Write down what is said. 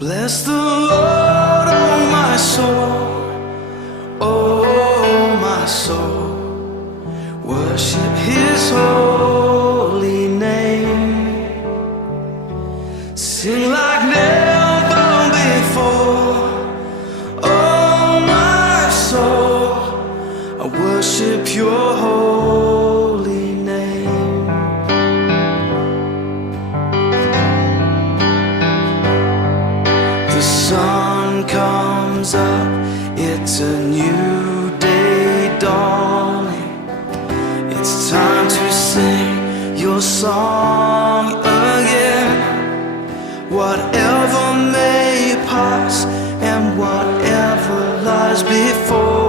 Bless the Lord, oh my soul, oh my soul. Worship His holy name. Sing like never before, oh my soul. I worship Your holy name. The sun comes up, it's a new day dawning. It's time to sing Your song again. Whatever may pass and whatever lies before,